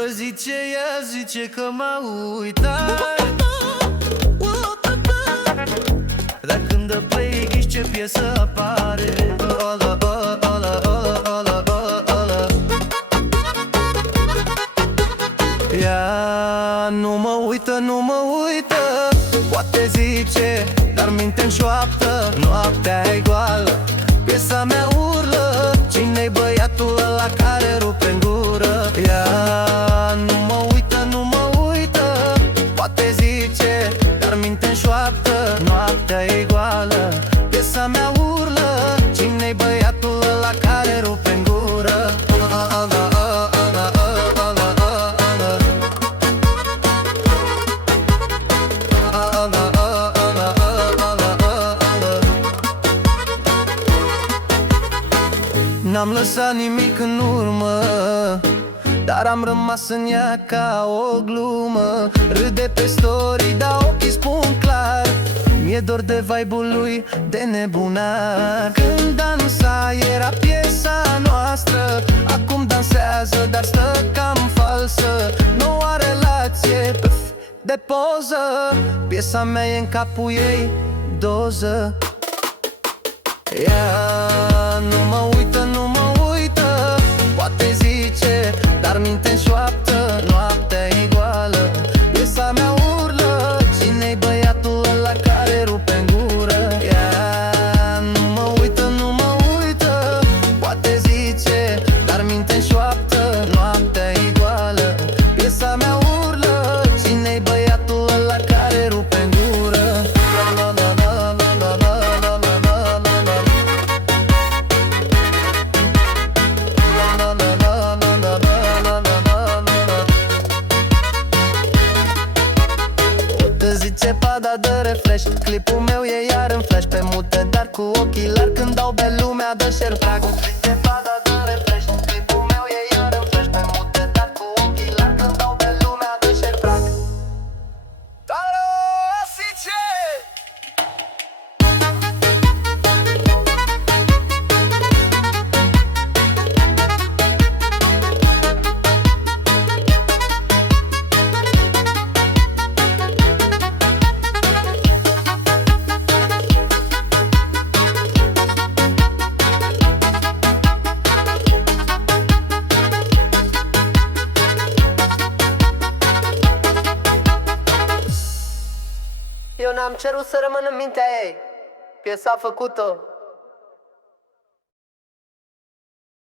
Zice ea, zice că m-a uitat, dar când dă play, ghiși ce piesă apare. Ola, ola, ola, ola, ola, ola. Ea nu mă uită, nu mă uită. Poate zice, dar minte-n șoaptă. Noaptea e goală, piesa mea urlă. Cine-i băiatul ăla care rupe-n gură? Ea nu mă uită, nu mă uită. Poate zice, dar minte-n șoaptă. Noaptea e goală, piesa mea urlă. Cine-i băiatul ăla care rupe-n gură? N-am lăsat nimic în urmă, dar am rămas în ea ca o glumă. Râde pe story, dar ochii spun clar, mi-e dor de vibe-ul lui de nebunar. Când dansa era piesa noastră, acum dansează, dar stă cam falsă. Noua relație de poză, piesa mea e în capul ei doză. Ea nu mă uită, nu mă uită. Poate zice, dar minte-n șoaptă. Noaptea e goală, piesa mea urlă. Cine-i băiatul ăla care rupe-n gură? Ea nu mă uită, nu mă uită. Poate zice, dar minte-n șoaptă. Noaptea e goală, piesa mea urlă. Cine-i băiatul ăla care rupe-n gură? Zice pada de refresh, clipul meu e iar în flash. Pe mute, dar cu ochelari, când dau pe lumea dă share prag. Zice pada de refresh, clipul meu e iar în flash. Pe mute, dar cu ochelari, când dau pe lumea dă share prag. Alo, zice! Eu n-am cerut să rămân în mintea ei, piesa făcută